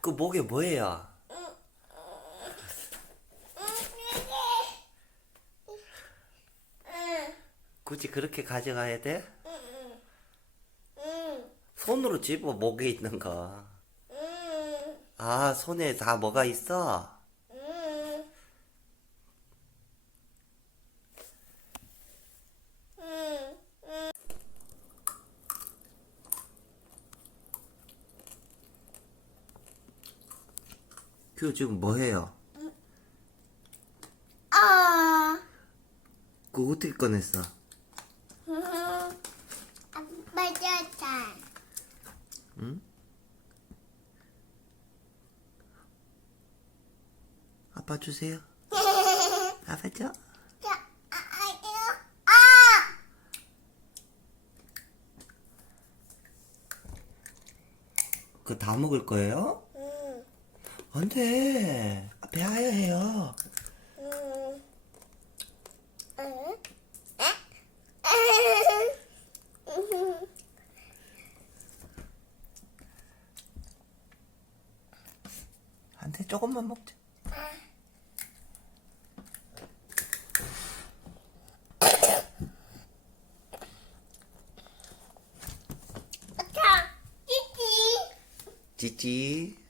그 목에 뭐예요? 굳이 그렇게 가져가야 돼? 손으로 집어 목에 있는 거. 아, 손에 다 뭐가 있어? 그 지금 뭐 해요? 아, 그거 어떻게 꺼냈어? 아빠 줬다. 아빠 주세요. 아빠 줘. 자, 아, 아, 이거, 아! 그거 다 먹을 거예요? 응, 안 돼. 배아야 해요. 안 돼. 조금만 먹자. 찌찌.